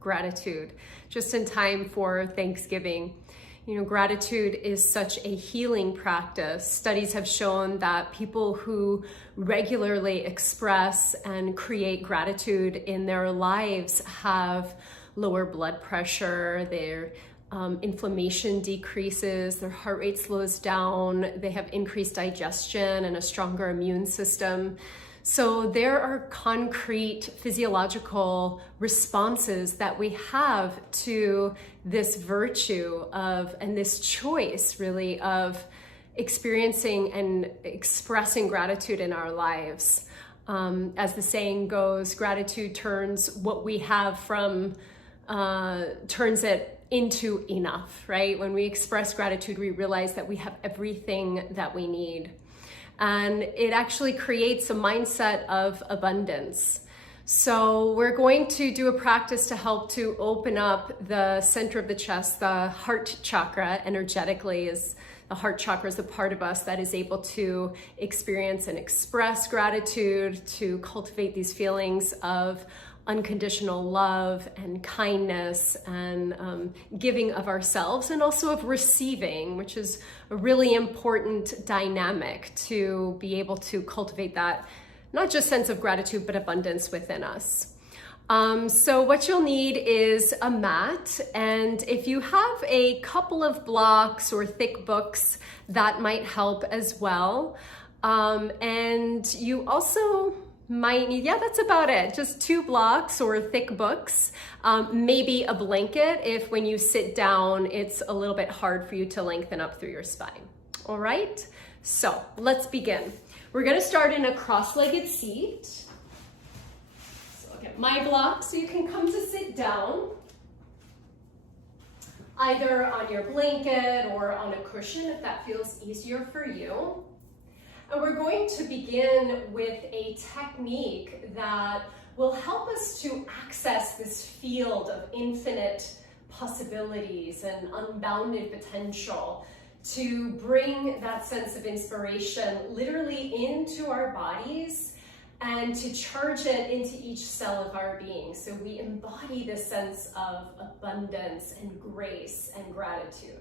gratitude, just in time for Thanksgiving. You know, gratitude is such a healing practice. Studies have shown that people who regularly express and create gratitude in their lives have lower blood pressure, their inflammation decreases, their heart rate slows down, they have increased digestion and a stronger immune system. So there are concrete physiological responses that we have to this virtue of, and this choice really of experiencing and expressing gratitude in our lives. As the saying goes, gratitude turns what we have from, turns it into enough, right? When we express gratitude, we realize that we have everything that we need. And it actually creates a mindset of abundance. So we're going to do a practice to help to open up the center of the chest, the heart chakra energetically. Is the heart chakra is the part of us that is able to experience and express gratitude, to cultivate these feelings of unconditional love and kindness and giving of ourselves, and also of receiving, which is a really important dynamic to be able to cultivate that, not just sense of gratitude, but abundance within us. So what you'll need is a mat, and if you have a couple of blocks or thick books, that might help as well. And you also might need, yeah, that's about it. Just 2 blocks or thick books, maybe a blanket if when you sit down, it's a little bit hard for you to lengthen up through your spine. All right, so let's begin. We're gonna start in a cross-legged seat. So I'll get my block so you can come to sit down, either on your blanket or on a cushion if that feels easier for you. And we're going to begin with a technique that will help us to access this field of infinite possibilities and unbounded potential, to bring that sense of inspiration literally into our bodies and to charge it into each cell of our being. So we embody this sense of abundance and grace and gratitude.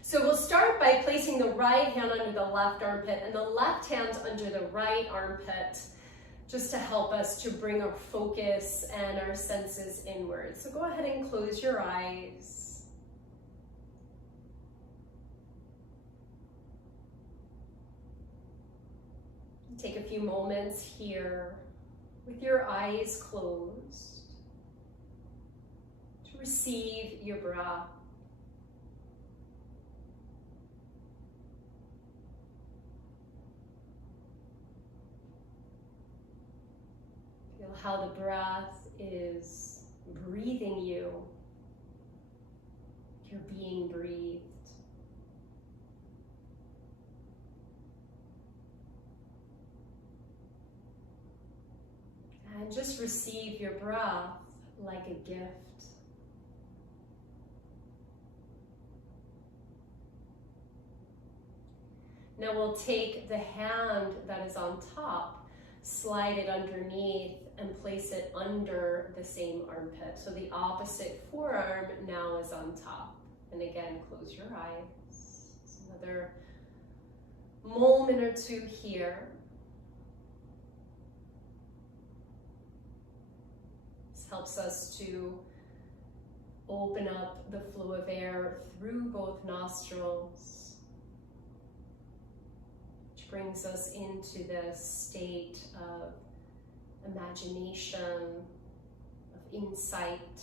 So we'll start by placing the right hand under the left armpit and the left hand under the right armpit, just to help us to bring our focus and our senses inward. So go ahead and close your eyes. Take a few moments here with your eyes closed to receive your breath. Feel how the breath is breathing you. You're being breathed. And just receive your breath like a gift. Now we'll take the hand that is on top, slide it underneath, and place it under the same armpit. So the opposite forearm now is on top. And again, close your eyes. So another moment or two here. This helps us to open up the flow of air through both nostrils, which brings us into this state of imagination, of insight,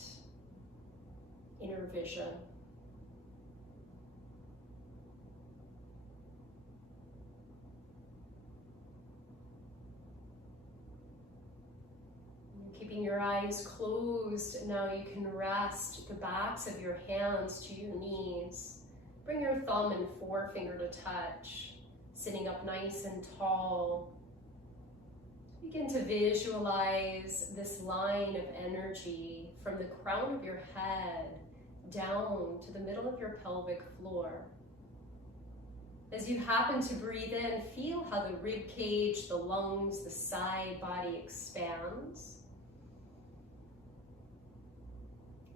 inner vision. Keeping your eyes closed, now you can rest the backs of your hands to your knees. Bring your thumb and forefinger to touch, sitting up nice and tall. Begin to visualize this line of energy from the crown of your head down to the middle of your pelvic floor. As you happen to breathe in, feel how the rib cage, the lungs, the side body expands.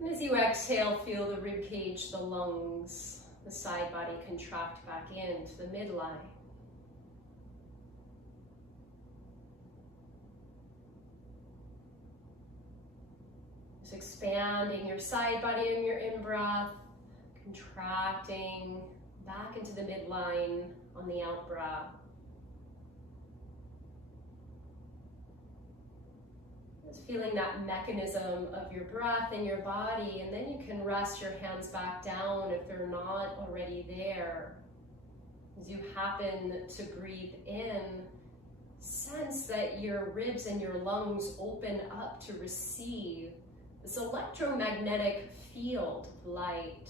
And as you exhale, feel the rib cage, the lungs, the side body contract back into the midline. Just expanding your side body in your in-breath, contracting back into the midline on the out-breath. Just feeling that mechanism of your breath in your body, and then you can rest your hands back down if they're not already there. As you happen to breathe in, sense that your ribs and your lungs open up to receive this electromagnetic field of light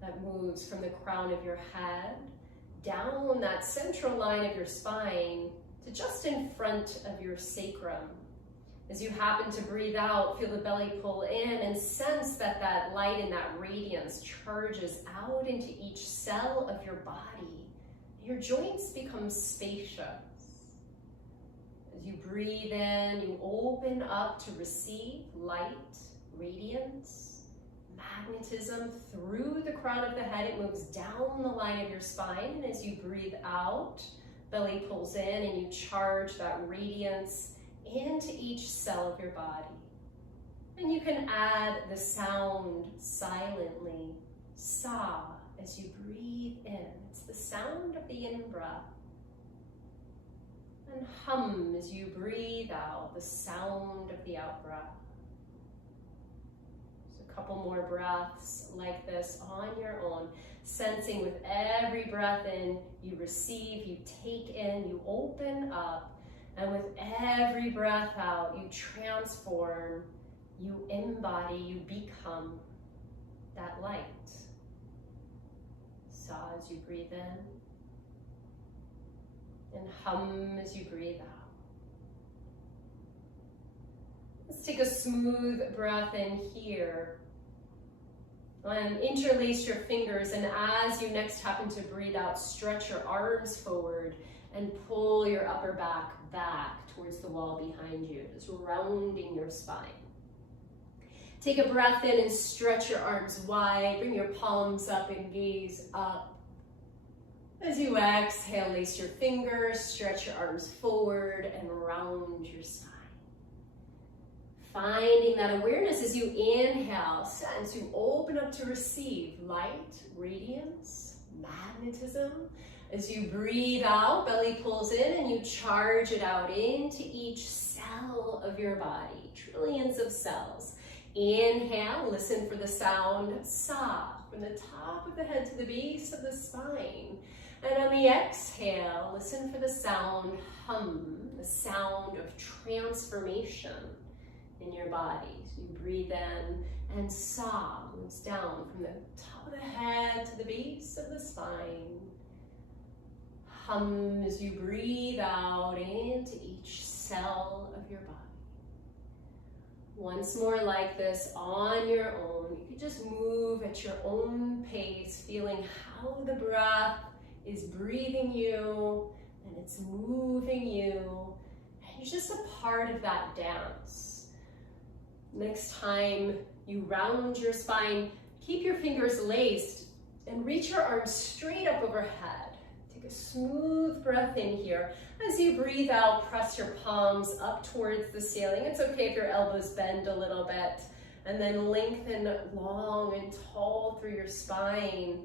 that moves from the crown of your head down that central line of your spine to just in front of your sacrum. As you happen to breathe out, feel the belly pull in and sense that that light and that radiance charges out into each cell of your body. Your joints become spacious. As you breathe in, you open up to receive light, radiance, magnetism through the crown of the head. It moves down the line of your spine, and as you breathe out, belly pulls in and you charge that radiance into each cell of your body. And you can add the sound silently, sa, as you breathe in. It's the sound of the in-breath. And hum as you breathe out, the sound of the out-breath. Couple more breaths like this on your own, sensing with every breath in, you receive, you take in, you open up, and with every breath out, you transform, you embody, you become that light. Sa as you breathe in, and hum as you breathe out. Let's take a smooth breath in here. And interlace your fingers, and as you next happen to breathe out, stretch your arms forward and pull your upper back towards the wall behind you, just rounding your spine. Take a breath in and stretch your arms wide, bring your palms up and gaze up. As you exhale, lace your fingers, stretch your arms forward and round your spine. Finding that awareness as you inhale, sense you open up to receive light, radiance, magnetism. As you breathe out, belly pulls in and you charge it out into each cell of your body, trillions of cells. Inhale, listen for the sound sa, from the top of the head to the base of the spine. And on the exhale, listen for the sound hum, the sound of transformation in your body. So you breathe in and sa moves down from the top of the head to the base of the spine. Hum as you breathe out into each cell of your body. Once more like this on your own. You can just move at your own pace, feeling how the breath is breathing you and it's moving you. And you're just a part of that dance. Next time you round your spine, keep your fingers laced and reach your arms straight up overhead. Take a smooth breath in here. As you breathe out, press your palms up towards the ceiling. It's okay if your elbows bend a little bit. And then lengthen long and tall through your spine.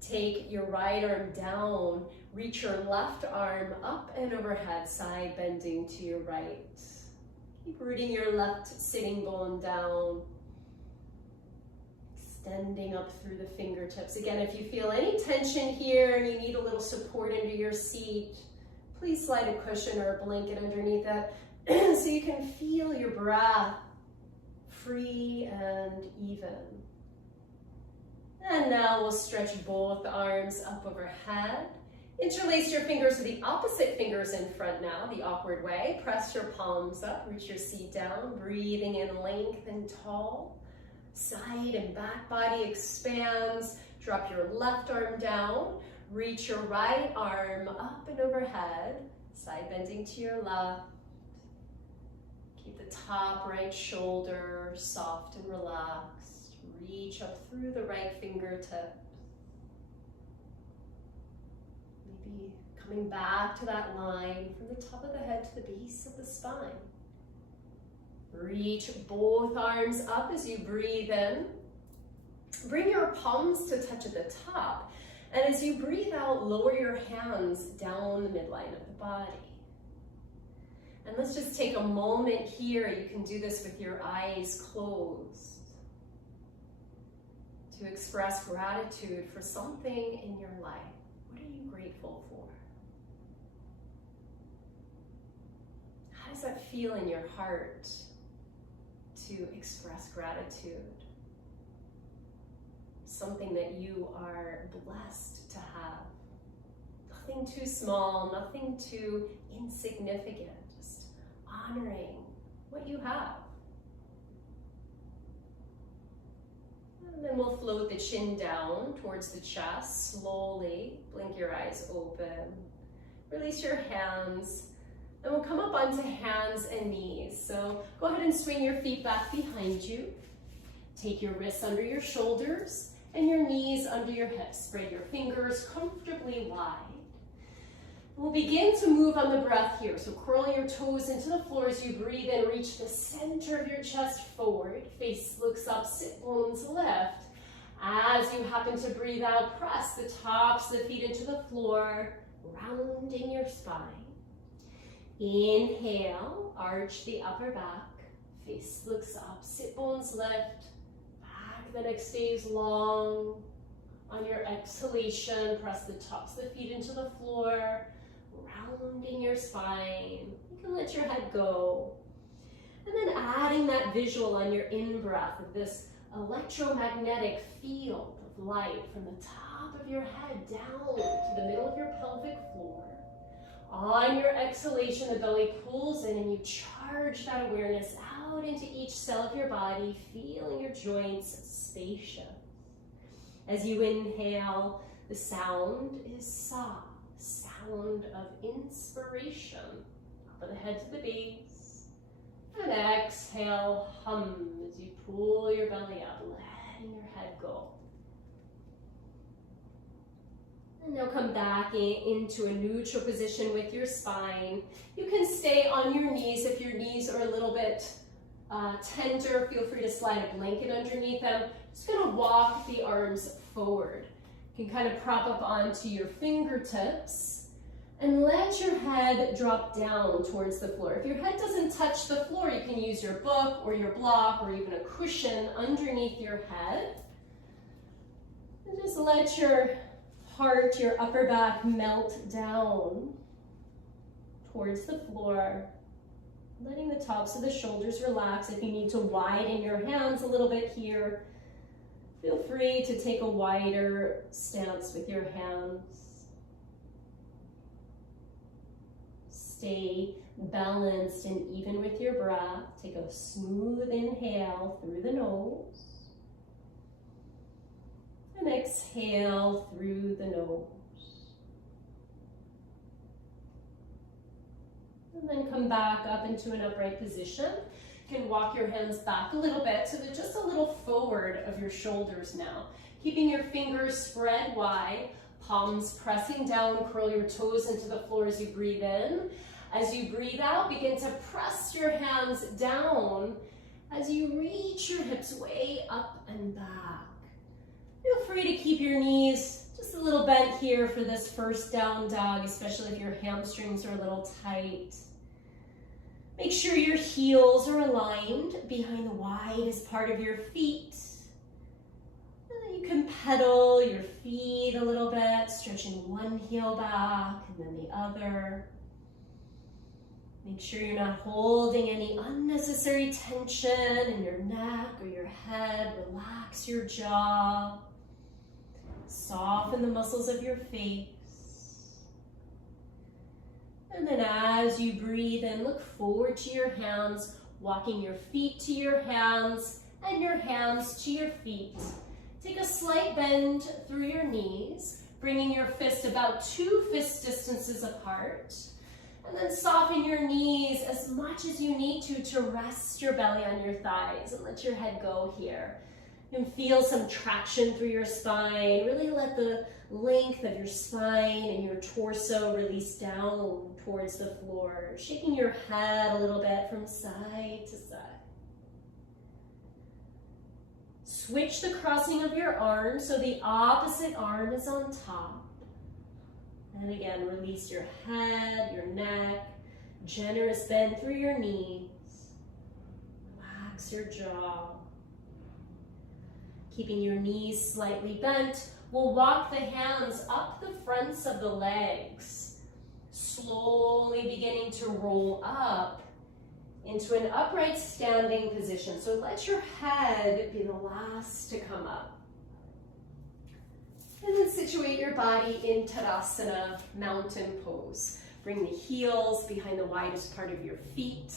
Take your right arm down. Reach your left arm up and overhead, side bending to your right. Keep rooting your left sitting bone down. Extending up through the fingertips. Again, if you feel any tension here and you need a little support into your seat, please slide a cushion or a blanket underneath that so you can feel your breath free and even. And now we'll stretch both arms up overhead. Interlace your fingers with the opposite fingers in front now, the awkward way. Press your palms up, reach your seat down, breathing in length and tall. Side and back body expands. Drop your left arm down. Reach your right arm up and overhead. Side bending to your left. Keep the top right shoulder soft and relaxed. reach up through the right fingertip. Maybe coming back to that line from the top of the head to the base of the spine. Reach both arms up as you breathe in. Bring your palms to touch at the top. And as you breathe out, lower your hands down the midline of the body. And let's just take a moment here. You can do this with your eyes closed, to express gratitude for something in your life. What are you grateful for? How does that feel in your heart to express gratitude? Something that you are blessed to have. Nothing too small, nothing too insignificant. Just honoring what you have. And then we'll float the chin down towards the chest slowly. Blink your eyes open. Release your hands. And we'll come up onto hands and knees. So go ahead and swing your feet back behind you. Take your wrists under your shoulders and your knees under your hips. Spread your fingers comfortably wide. We'll begin to move on the breath here. So curl your toes into the floor as you breathe in. Reach the center of your chest forward. Face looks up, sit bones lift. As you happen to breathe out, press the tops of the feet into the floor, rounding your spine. Inhale, arch the upper back. Face looks up, sit bones lift. Back the neck stays long. On your exhalation, press the tops of the feet into the floor, rounding your spine. You can let your head go. And then adding that visual on your in-breath of this electromagnetic field of light from the top of your head down to the middle of your pelvic floor. On your exhalation, the belly pulls in and you charge that awareness out into each cell of your body, feeling your joints spacious. As you inhale, the sound is sa, sound of inspiration, top of the head to the base. And exhale, hum, as you pull your belly up, letting your head go. And now come back into a neutral position with your spine. You can stay on your knees if your knees are a little bit tender. Feel free to slide a blanket underneath them. Just gonna walk the arms forward. You can kind of prop up onto your fingertips and let your head drop down towards the floor. If your head doesn't touch the floor, you can use your book or your block or even a cushion underneath your head. And just let your heart, your upper back melt down towards the floor. Letting the tops of the shoulders relax. If you need to widen your hands a little bit here, feel free to take a wider stance with your hands. Stay balanced and even with your breath. Take a smooth inhale through the nose. And exhale through the nose. And then come back up into an upright position. You can walk your hands back a little bit so they're just a little forward of your shoulders now. Keeping your fingers spread wide, palms pressing down, curl your toes into the floor as you breathe in. As you breathe out, begin to press your hands down as you reach your hips way up and back. Feel free to keep your knees just a little bent here for this first down dog, especially if your hamstrings are a little tight. Make sure your heels are aligned behind the widest part of your feet. And then you can pedal your feet a little bit, stretching one heel back and then the other. Make sure you're not holding any unnecessary tension in your neck or your head. Relax your jaw. Soften the muscles of your face. And then as you breathe in, look forward to your hands, walking your feet to your hands and your hands to your feet. Take a slight bend through your knees, bringing your fist about 2 fist distances apart. And then soften your knees as much as you need to rest your belly on your thighs and let your head go here. You can feel some traction through your spine. Really let the length of your spine and your torso release down towards the floor, shaking your head a little bit from side to side. Switch the crossing of your arms so the opposite arm is on top. And again, release your head, your neck, generous bend through your knees. Relax your jaw. Keeping your knees slightly bent, we'll walk the hands up the fronts of the legs, slowly beginning to roll up into an upright standing position. So let your head be the last to come up. And then situate your body in Tadasana, mountain pose. Bring the heels behind the widest part of your feet.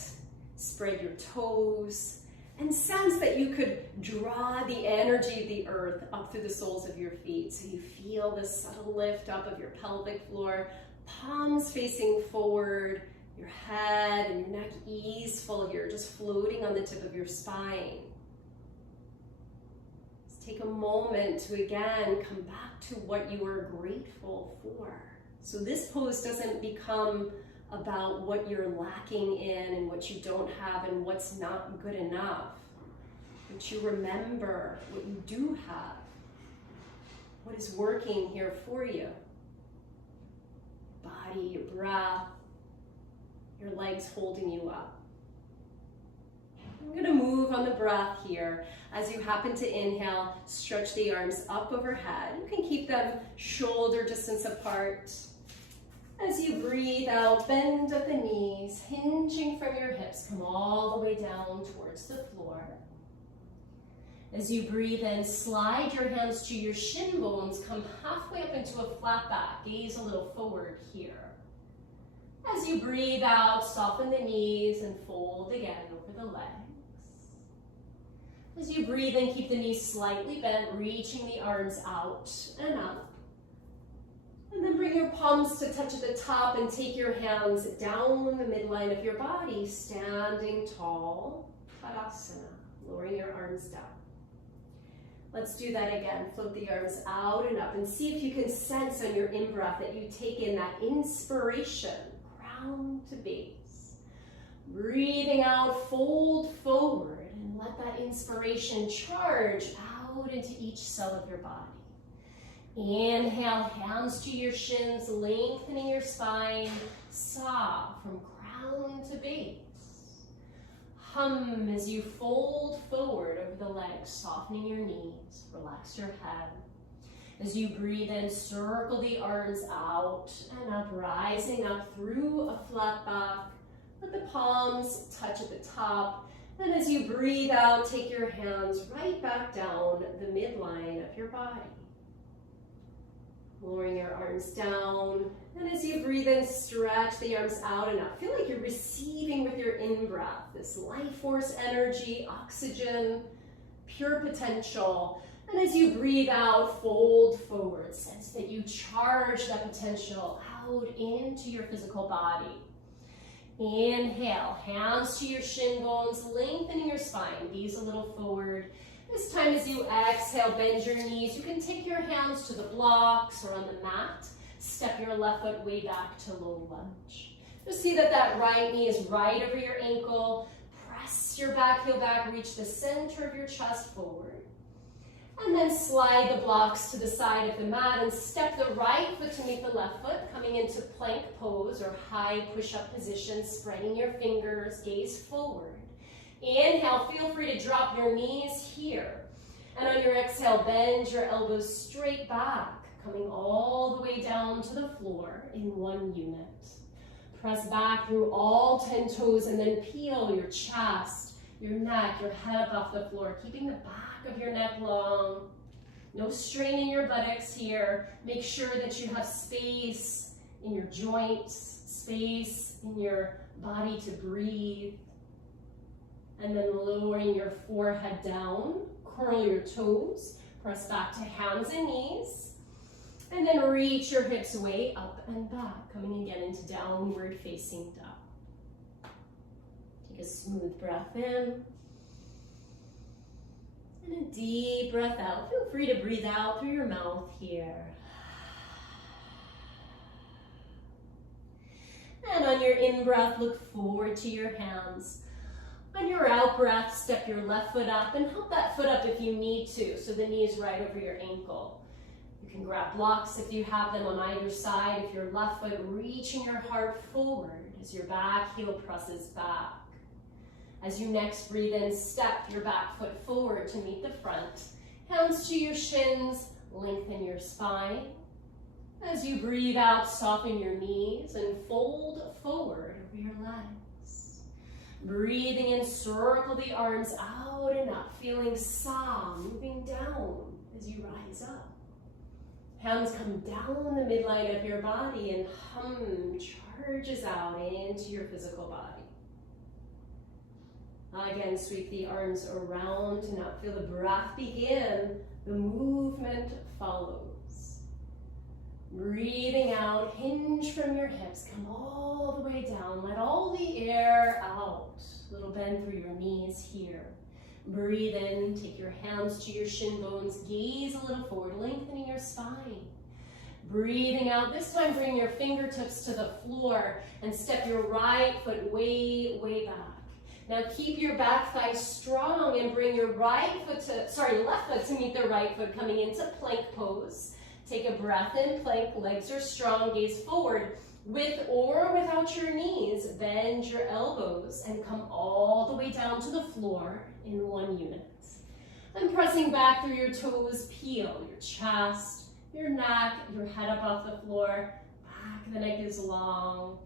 Spread your toes. And sense that you could draw the energy of the earth up through the soles of your feet. So you feel this subtle lift up of your pelvic floor, palms facing forward, your head and your neck easeful here, just floating on the tip of your spine. Just take a moment to again come back to what you are grateful for. So this pose doesn't become about what you're lacking in and what you don't have and what's not good enough. But you remember what you do have, what is working here for you. Body, your breath, your legs holding you up. I'm going to move on the breath here. As you happen to inhale, stretch the arms up overhead. You can keep them shoulder distance apart. As you breathe out, bend at the knees, hinging from your hips, come all the way down towards the floor. As you breathe in, slide your hands to your shin bones, come halfway up into a flat back, gaze a little forward here. As you breathe out, soften the knees and fold again over the legs. As you breathe in, keep the knees slightly bent, reaching the arms out and up. And then bring your palms to touch at the top and take your hands down the midline of your body, standing tall, Tadasana, lowering your arms down. Let's do that again. Float the arms out and up and see if you can sense on your in-breath that you take in that inspiration, crown to base. Breathing out, fold forward and let that inspiration charge out into each cell of your body. Inhale, hands to your shins, lengthening your spine, soft from crown to base. Hum as you fold forward over the legs, softening your knees, relax your head. As you breathe in, circle the arms out and up, rising up through a flat back. Let the palms touch at the top. And as you breathe out, take your hands right back down the midline of your body. Lowering your arms down, and as you breathe in, stretch the arms out and up. Feel like you're receiving with your in-breath this life force energy, oxygen, pure potential. And as you breathe out, fold forward. Sense that you charge that potential out into your physical body. Inhale, hands to your shin bones, lengthening your spine, gaze a little forward. This time as you exhale, bend your knees. You can take your hands to the blocks or on the mat. Step your left foot way back to low lunge. Just see that that right knee is right over your ankle. Press your back heel back, reach the center of your chest forward. And then slide the blocks to the side of the mat and step the right foot to meet the left foot, coming into plank pose or high push-up position, spreading your fingers, gaze forward. Inhale, feel free to drop your knees here. And on your exhale, bend your elbows straight back, coming all the way down to the floor in one unit. Press back through all 10 toes and then peel your chest, your neck, your head up off the floor, keeping the back of your neck long. No strain in your buttocks here. Make sure that you have space in your joints, space in your body to breathe. And then lowering your forehead down, curl your toes, press back to hands and knees, and then reach your hips way up and back, coming again into downward facing dog. Take a smooth breath in, And a deep breath out. Feel free to breathe out through your mouth here. And on your in-breath, look forward to your hands. On your out-breath, step your left foot up and help that foot up if you need to, so the knee is right over your ankle. You can grab blocks if you have them on either side. If your left foot, reaching your heart forward as your back heel presses back. As you next breathe in, step your back foot forward to meet the front. Hands to your shins, lengthen your spine. As you breathe out, soften your knees and fold forward over your legs. Breathing in, circle the arms out and up, feeling sa moving down as you rise up. Hands come down the midline of your body and hum charges out into your physical body. Again, sweep the arms around and up. Feel the breath begin. The movement follows. Breathing out, hinge from your hips. Come all the way down. Let all the air out. Little bend through your knees here. Breathe in. Take your hands to your shin bones. Gaze a little forward, lengthening your spine. Breathing out. This time, bring your fingertips to the floor and step your right foot way, way back. Now keep your back thigh strong and bring your left foot to meet the right foot, coming into plank pose. Take a breath in, plank, legs are strong, gaze forward. With or without your knees, bend your elbows and come all the way down to the floor in one unit. And pressing back through your toes, peel your chest, your neck, your head up off the floor, back, the neck is long.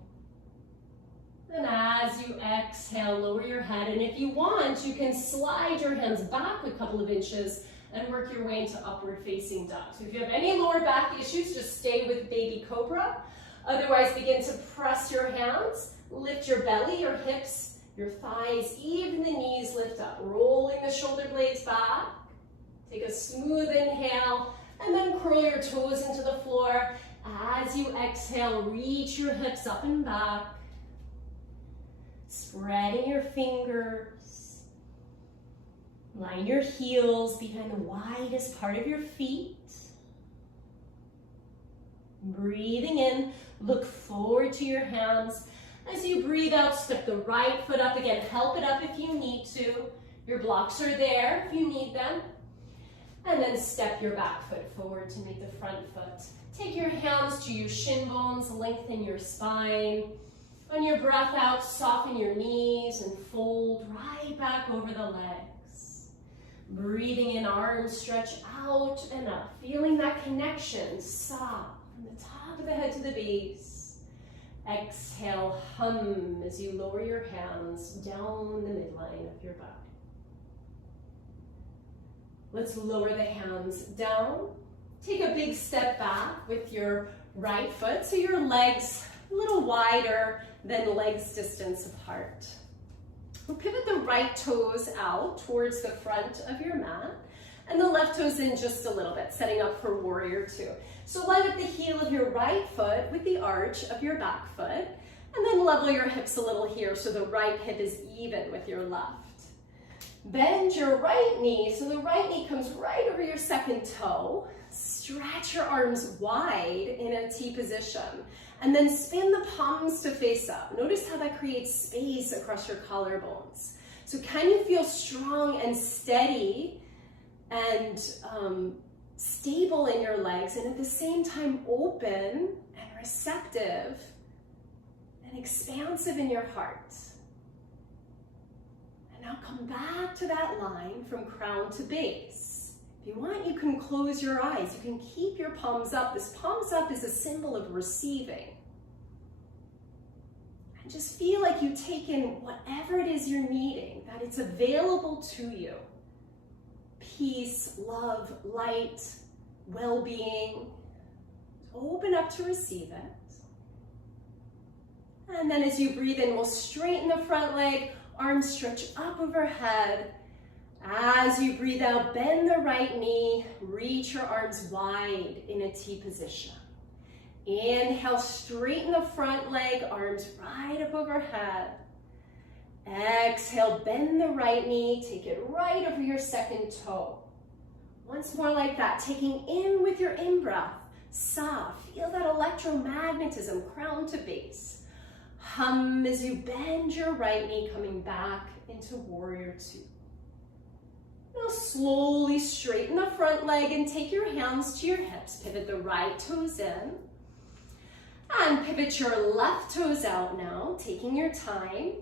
And as you exhale, lower your head. And if you want, you can slide your hands back a couple of inches and work your way into upward facing dog. So if you have any lower back issues, just stay with baby cobra. Otherwise, begin to press your hands, lift your belly, your hips, your thighs, even the knees lift up, rolling the shoulder blades back. Take a smooth inhale, and then curl your toes into the floor. As you exhale, reach your hips up and back. Spreading your fingers. Line your heels behind the widest part of your feet. Breathing in, look forward to your hands. As you breathe out, step the right foot up again. Help it up if you need to. Your blocks are there if you need them. And then step your back foot forward to meet the front foot. Take your hands to your shin bones, lengthen your spine. On your breath out, soften your knees and fold right back over the legs. Breathing in, arms stretch out and up, feeling that connection, sa, from the top of the head to the base. Exhale, hum as you lower your hands down the midline of your body. Let's lower the hands down. Take a big step back with your right foot so your legs a little wider than legs distance apart. We'll pivot the right toes out towards the front of your mat and the left toes in just a little bit, setting up for warrior two. So line up the heel of your right foot with the arch of your back foot, and then level your hips a little here so the right hip is even with your left. Bend your right knee so the right knee comes right over your second toe. Stretch your arms wide in a T position. And then spin the palms to face up. Notice how that creates space across your collarbones. So can you feel strong and steady and stable in your legs, and at the same time open and receptive and expansive in your heart? And now come back to that line from crown to base. If you want, you can close your eyes. You can keep your palms up. This palms up is a symbol of receiving. And just feel like you take in whatever it is you're needing, that it's available to you. Peace, love, light, well-being. Open up to receive it. And then as you breathe in, we'll straighten the front leg, arms stretch up overhead. As you breathe out, bend the right knee, reach your arms wide in a T position. Inhale, straighten the front leg, arms right up overhead. Exhale, bend the right knee, take it right over your second toe. Once more like that, taking in with your in-breath, sa, feel that electromagnetism, crown to base. Hum as you bend your right knee, coming back into warrior two. Now slowly straighten the front leg and take your hands to your hips. Pivot the right toes in. And pivot your left toes out now, taking your time.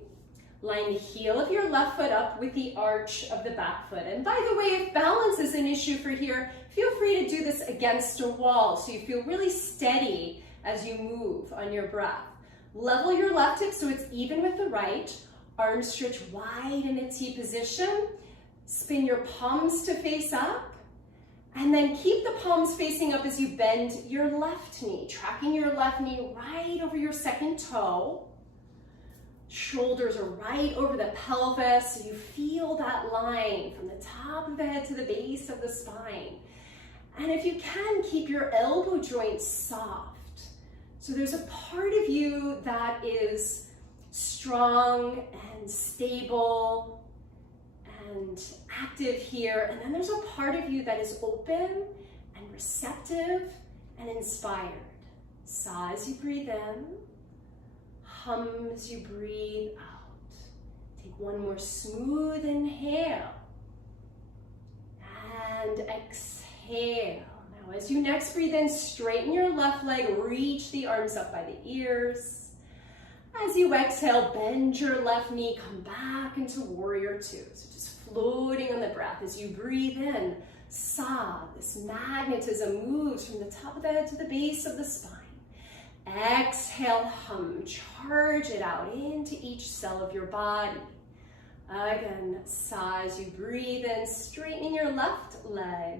Line the heel of your left foot up with the arch of the back foot. And by the way, if balance is an issue for here, feel free to do this against a wall so you feel really steady as you move on your breath. Level your left hip so it's even with the right. Arms stretch wide in a T position. Spin your palms to face up. And then keep the palms facing up as you bend your left knee, tracking your left knee right over your second toe. Shoulders are right over the pelvis, so you feel that line from the top of the head to the base of the spine. And if you can, keep your elbow joints soft. So there's a part of you that is strong and stable and active here, and then there's a part of you that is open and receptive and inspired. Sa as you breathe in, hum as you breathe out. Take one more smooth inhale and exhale. Now as you next breathe in, straighten your left leg, reach the arms up by the ears. As you exhale, bend your left knee, come back into warrior two. So just floating on the breath as you breathe in, sa, this magnetism moves from the top of the head to the base of the spine. Exhale, hum, charge it out into each cell of your body. Again, sa as you breathe in, straightening your left leg.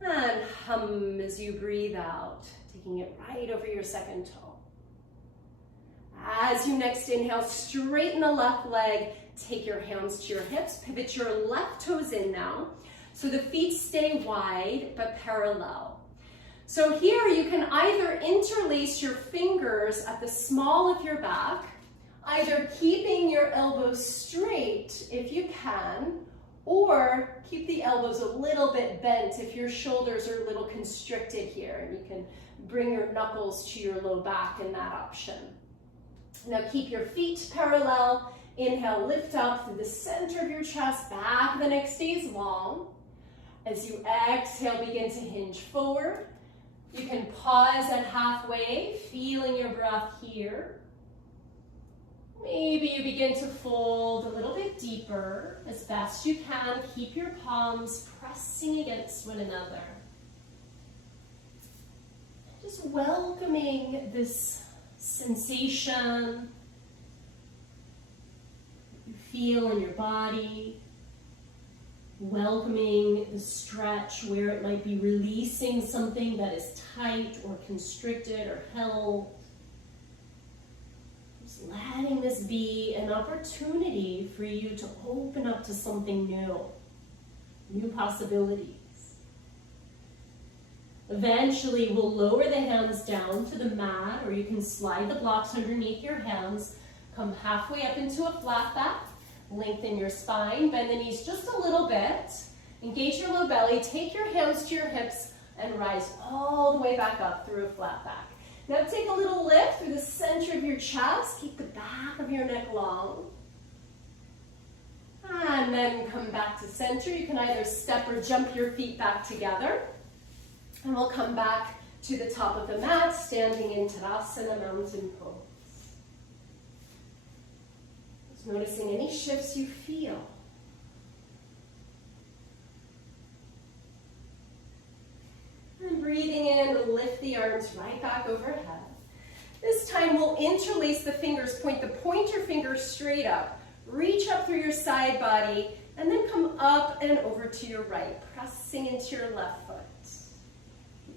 And hum as you breathe out, taking it right over your second toe. As you next inhale, straighten the left leg, take your hands to your hips, pivot your left toes in now, so the feet stay wide but parallel. So here you can either interlace your fingers at the small of your back, either keeping your elbows straight if you can, or keep the elbows a little bit bent if your shoulders are a little constricted here, and you can bring your knuckles to your low back in that option. Now keep your feet parallel. Inhale, lift up through the center of your chest, back of the neck stays long. As you exhale, begin to hinge forward. You can pause at halfway, feeling your breath here. Maybe you begin to fold a little bit deeper. As best you can, keep your palms pressing against one another. Just welcoming this sensation you feel in your body, welcoming the stretch where it might be releasing something that is tight or constricted or held. Just letting this be an opportunity for you to open up to something new possibilities. Eventually, we'll lower the hands down to the mat, or you can slide the blocks underneath your hands. Come halfway up into a flat back. Lengthen your spine, bend the knees just a little bit. Engage your low belly, take your hands to your hips, and rise all the way back up through a flat back. Now take a little lift through the center of your chest. Keep the back of your neck long. And then come back to center. You can either step or jump your feet back together. And we'll come back to the top of the mat, standing in Tadasana, mountain pose. Just noticing any shifts you feel. And breathing in, lift the arms right back overhead. This time we'll interlace the fingers, point the pointer finger straight up, reach up through your side body, and then come up and over to your right, pressing into your left foot.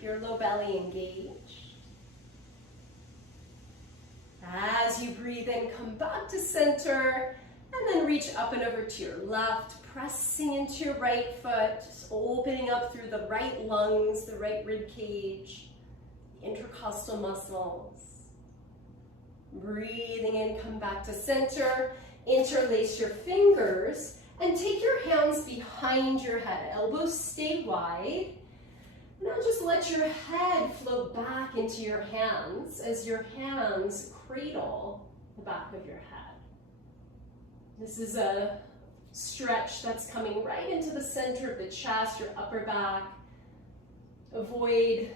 Your low belly engaged. As you breathe in, come back to center, and then reach up and over to your left, pressing into your right foot, just opening up through the right lungs, the right rib cage, the intercostal muscles. Breathing in, come back to center. interlace your fingers and take your hands behind your head. Elbows stay wide. Now just let your head float back into your hands as your hands cradle the back of your head. This is a stretch that's coming right into the center of the chest, your upper back. Avoid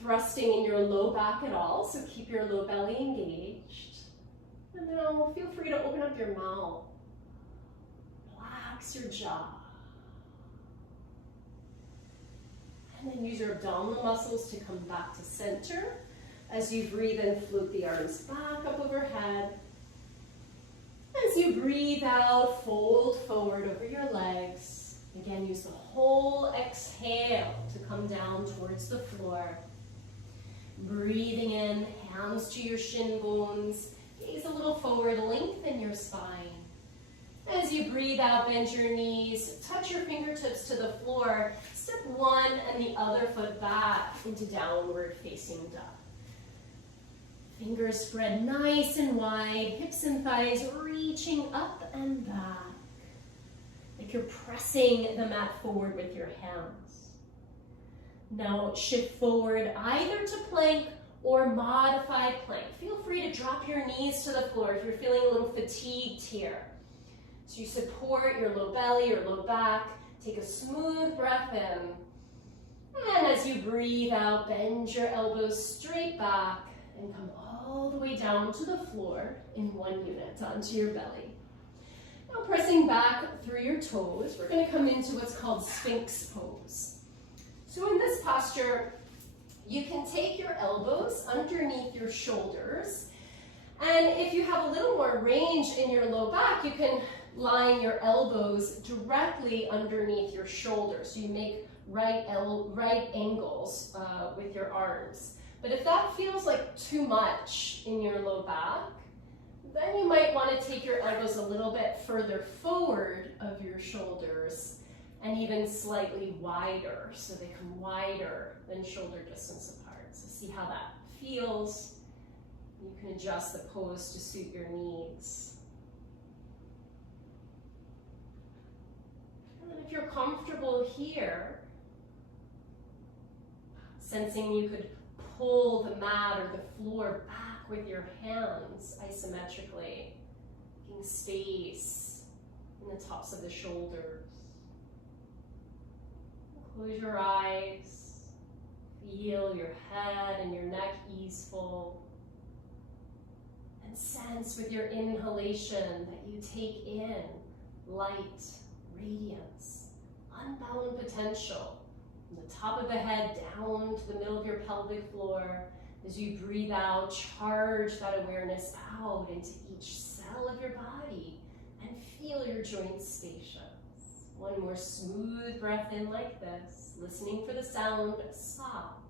thrusting in your low back at all, so keep your low belly engaged. And now feel free to open up your mouth. Relax your jaw. And then use your abdominal muscles to come back to center. As you breathe in, float the arms back up overhead. As you breathe out, fold forward over your legs. Again, use the whole exhale to come down towards the floor. Breathing in, hands to your shin bones. Gaze a little forward, lengthen your spine. As you breathe out, bend your knees, touch your fingertips to the floor. Step one and the other foot back into downward facing dog. Fingers spread nice and wide, hips and thighs reaching up and back. Like you're pressing the mat forward with your hands. Now shift forward either to plank or modified plank. Feel free to drop your knees to the floor if you're feeling a little fatigued here. So you support your low belly, your low back. Take a smooth breath in. And as you breathe out, bend your elbows straight back and come all the way down to the floor in 1 unit onto your belly. Now pressing back through your toes, we're going to come into what's called Sphinx pose. So in this posture, you can take your elbows underneath your shoulders. And if you have a little more range in your low back, you can line your elbows directly underneath your shoulders. So you make right angles with your arms. But if that feels like too much in your low back, then you might want to take your elbows a little bit further forward of your shoulders and even slightly wider, so they come wider than shoulder distance apart. So see how that feels. You can adjust the pose to suit your needs. And then if you're comfortable here, sensing you could pull the mat or the floor back with your hands isometrically, making space in the tops of the shoulders. Close your eyes. Feel your head and your neck easeful. And sense with your inhalation that you take in light, radiance, unbound potential. From the top of the head down to the middle of your pelvic floor. As you breathe out, charge that awareness out into each cell of your body and feel your joints spacious. One more smooth breath in like this, listening for the sound of soft.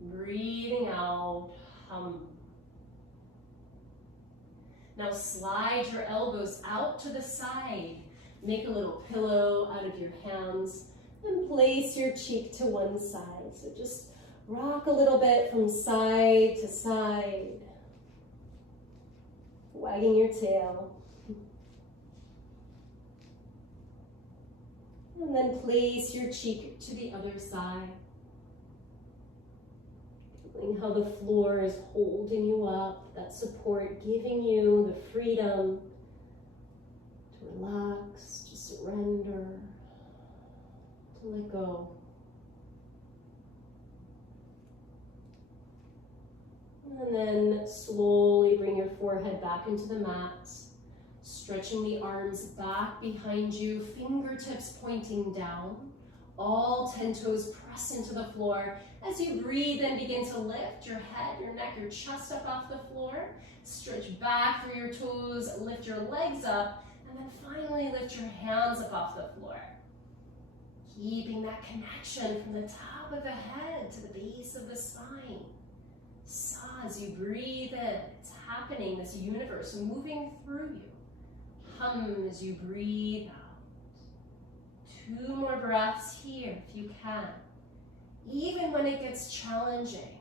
Breathing out, hum. Now slide your elbows out to the side. Make a little pillow out of your hands and place your cheek to one side. So just rock a little bit from side to side, wagging your tail. And then place your cheek to the other side. Feeling how the floor is holding you up, that support giving you the freedom to relax, to surrender, to let go. And then slowly bring your forehead back into the mat, stretching the arms back behind you, fingertips pointing down. All 10 toes press into the floor. As you breathe and begin to lift your head, your neck, your chest up off the floor. Stretch back through your toes, lift your legs up, and then finally lift your hands up off the floor. Keeping that connection from the top of the head to the base of the spine. So as you breathe in, it's happening, this universe moving through you. Hum as you breathe out. 2 more breaths here if you can. Even when it gets challenging,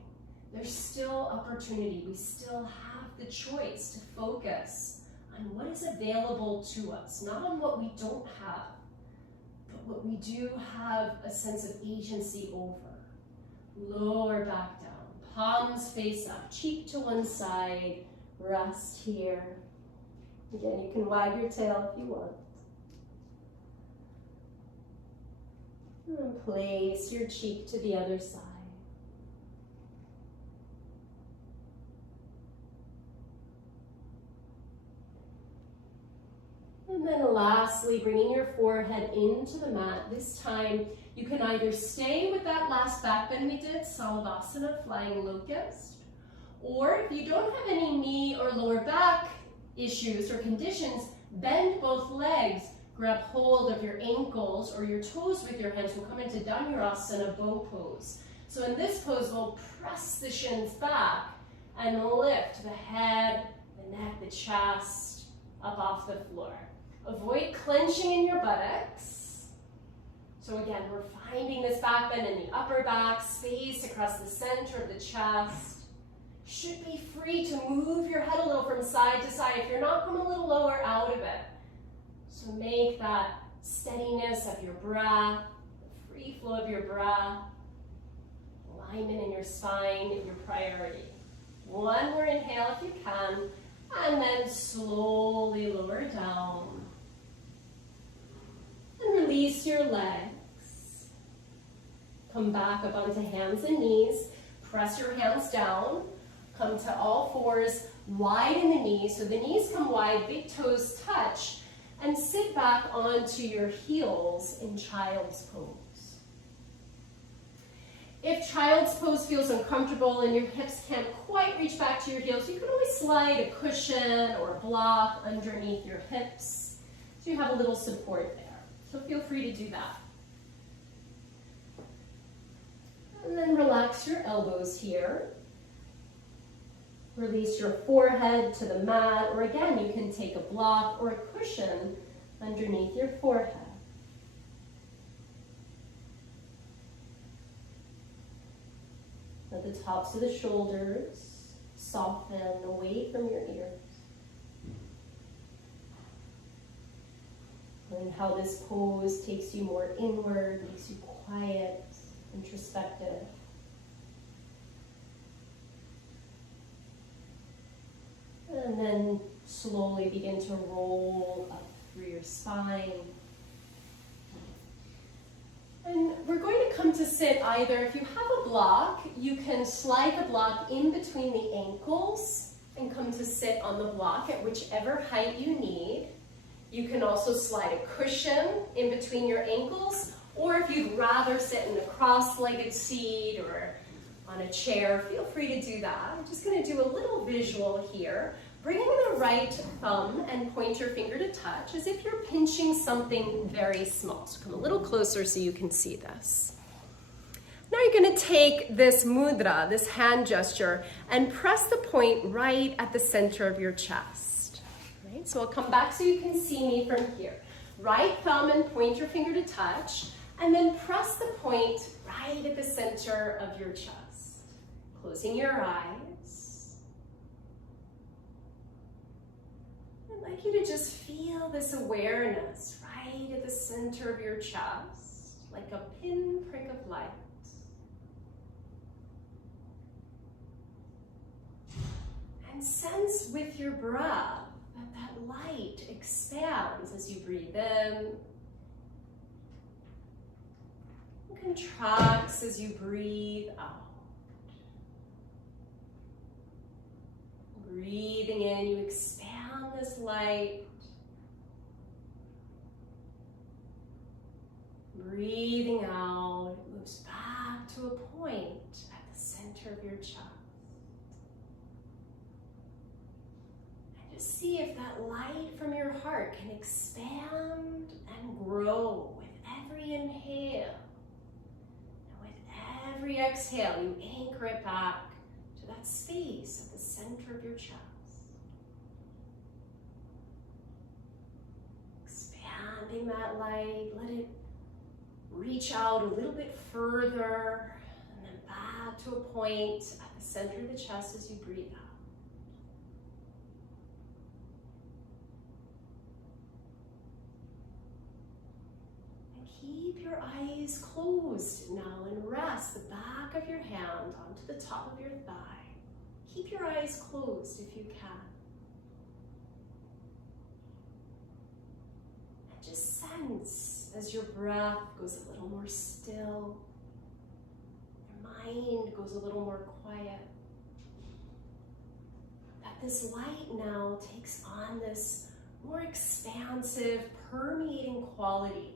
there's still opportunity. We still have the choice to focus on on what is available to us, not on what we don't have, but what we do have a sense of agency over. Lower back down, palms face up, cheek to one side, rest here. Again, you can wag your tail if you want. And place your cheek to the other side. And then lastly, bringing your forehead into the mat. This time, you can either stay with that last back bend we did, Savasana, flying locust, or if you don't have any knee or lower back issues or conditions, bend both legs, grab hold of your ankles or your toes with your hands. We'll come into Dhanurasana, bow pose. So in this pose, we'll press the shins back and lift the head, the neck, the chest up off the floor. Avoid clenching in your buttocks. So again, we're finding this back bend in the upper back, space across the center of the chest. Should be free to move your head a little from side to side. If you're not, come a little lower out of it. So make that steadiness of your breath, the free flow of your breath, alignment in your spine, your priority. One more inhale if you can, and then slowly lower down. And release your legs. Come back up onto hands and knees. Press your hands down. Come to all fours, widen the knees. So the knees come wide, big toes touch. And sit back onto your heels in child's pose. If child's pose feels uncomfortable and your hips can't quite reach back to your heels, you can always slide a cushion or a block underneath your hips so you have a little support there. So feel free to do that. And then relax your elbows here. Release your forehead to the mat, or again, you can take a block or a cushion underneath your forehead. Let the tops of the shoulders soften away from your ears. And how this pose takes you more inward, makes you quiet, introspective. And then slowly begin to roll up through your spine. And we're going to come to sit either, if you have a block, you can slide the block in between the ankles and come to sit on the block at whichever height you need. You can also slide a cushion in between your ankles, or if you'd rather sit in a cross-legged seat or on a chair, feel free to do that. I'm just going to do a little visual here. Bringing the right thumb and pointer finger to touch as if you're pinching something very small. So come a little closer so you can see this. Now you're going to take this mudra, this hand gesture, and press the point right at the center of your chest. Right? So I'll come back so you can see me from here. Right thumb and pointer finger to touch, and then press the point right at the center of your chest. Closing your eyes. I'd like you to just feel this awareness right at the center of your chest, like a pinprick of light. And sense with your breath that light expands as you breathe in, and contracts as you breathe out. Breathing in, you expand this light. Breathing out, it moves back to a point at the center of your chest. And just see if that light from your heart can expand and grow with every inhale. And with every exhale, you anchor it back to that space at the center of your chest. Expanding that light, let it reach out a little bit further, and then back to a point at the center of the chest as you breathe out. eyes closed now and rest the back of your hand onto the top of your thigh. Keep your eyes closed if you can. And just sense as your breath goes a little more still, your mind goes a little more quiet, that this light now takes on this more expansive, permeating quality.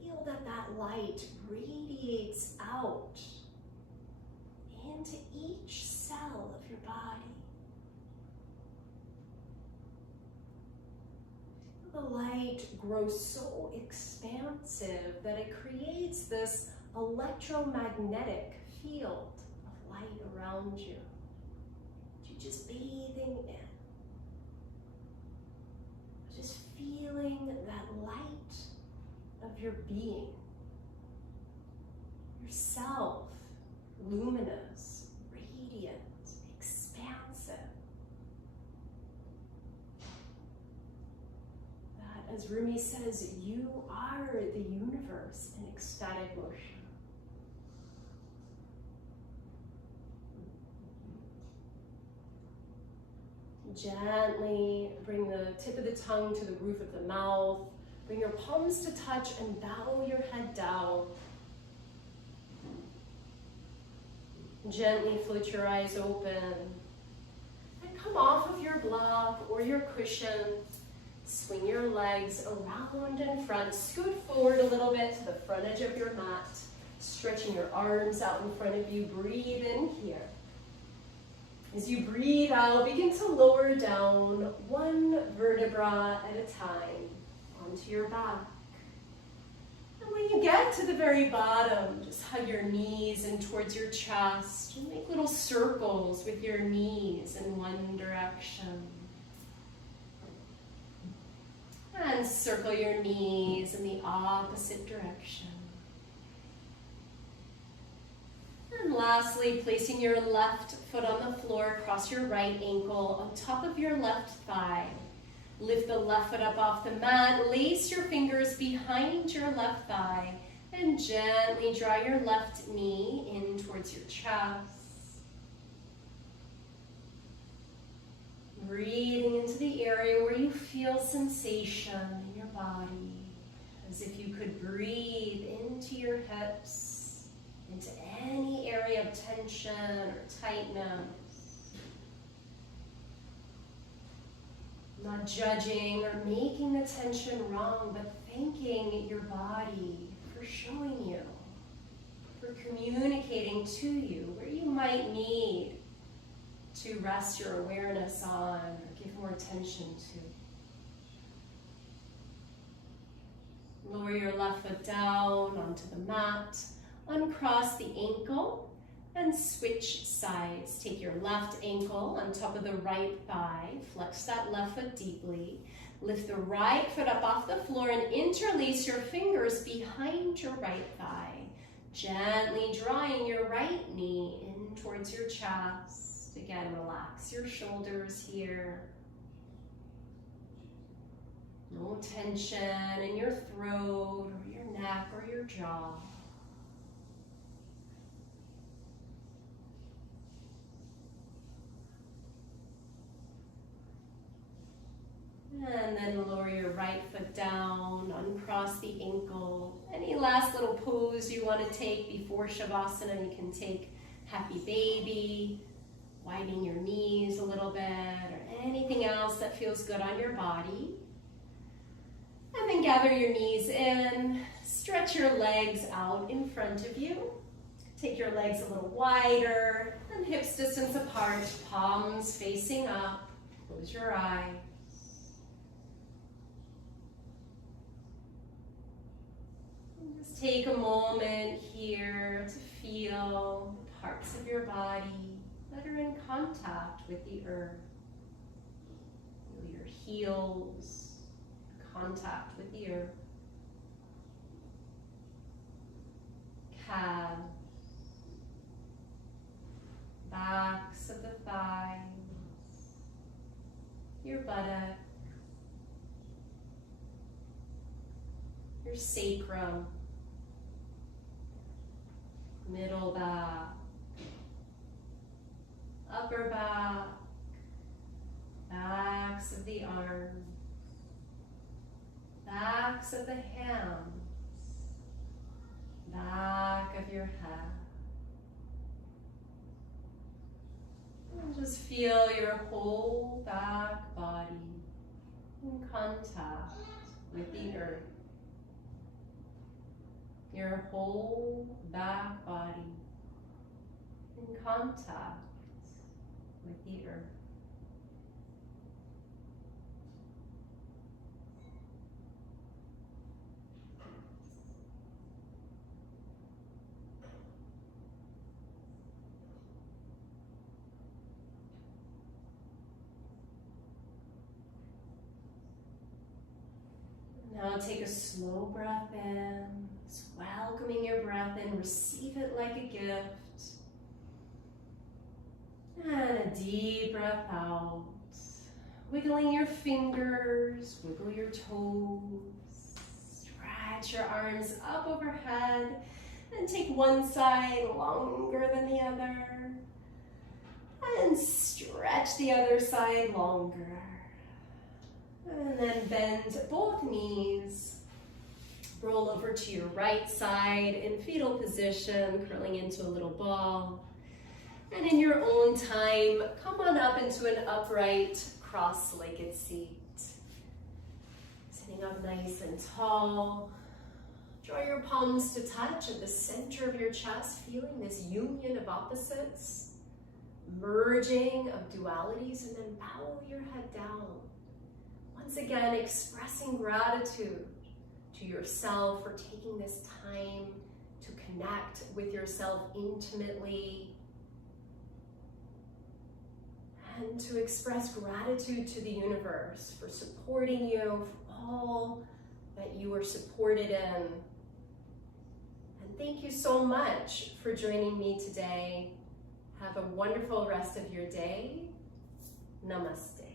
Feel that that light radiates out into each cell of your body. The light grows so expansive that it creates this electromagnetic field of light around you. You're just bathing in. Just feeling that light of your being, yourself, luminous, radiant, expansive. That, as Rumi says, you are the universe in ecstatic motion. Gently bring the tip of the tongue to the roof of the mouth. Bring your palms to touch and bow your head down. Gently float your eyes open. And come off of your block or your cushion. Swing your legs around in front. Scoot forward a little bit to the front edge of your mat. Stretching your arms out in front of you. Breathe in here. As you breathe out, begin to lower down one vertebra at a time onto your back. And when you get to the very bottom, just hug your knees in towards your chest. And make little circles with your knees in one direction. And circle your knees in the opposite direction. And lastly, placing your left foot on the floor across your right ankle on top of your left thigh. Lift the left foot up off the mat, lace your fingers behind your left thigh, and gently draw your left knee in towards your chest. Breathing into the area where you feel sensation in your body, as if you could breathe into your hips, into any area of tension or tightness. Not judging or making the tension wrong, but thanking your body for showing you, for communicating to you where you might need to rest your awareness on or give more attention to. Lower your left foot down onto the mat. Uncross the ankle and switch sides. Take your left ankle on top of the right thigh. Flex that left foot deeply. Lift the right foot up off the floor and interlace your fingers behind your right thigh. Gently drawing your right knee in towards your chest. Again, relax your shoulders here. No tension in your throat or your neck or your jaw. And then lower your right foot down, uncross the ankle. Any last little pose you want to take before Savasana, you can take happy baby, widening your knees a little bit, or anything else that feels good on your body. And then gather your knees in, stretch your legs out in front of you. Take your legs a little wider and hips distance apart, palms facing up. Close your eyes. Take a moment here to feel the parts of your body that are in contact with the earth. Feel your heels in contact with the earth. Calves, backs of the thighs, your buttock, your sacrum, middle back, upper back, backs of the arms, backs of the hands, back of your head. And just feel your whole back body in contact with the earth. Your whole back body in contact with the earth. Now take a slow breath in, just welcoming your breath in, receive it like a gift. And a deep breath out, wiggling your fingers, wiggle your toes, stretch your arms up overhead, and take one side longer than the other, and stretch the other side longer. And then bend both knees, roll over to your right side in fetal position, curling into a little ball. And in your own time, come on up into an upright, cross-legged seat. Sitting up nice and tall. Draw your palms to touch at the center of your chest, feeling this union of opposites, merging of dualities, and then bow your head down. Once again, expressing gratitude to yourself for taking this time to connect with yourself intimately, and to express gratitude to the universe for supporting you, for all that you are supported in. And thank you so much for joining me today. Have a wonderful rest of your day. Namaste.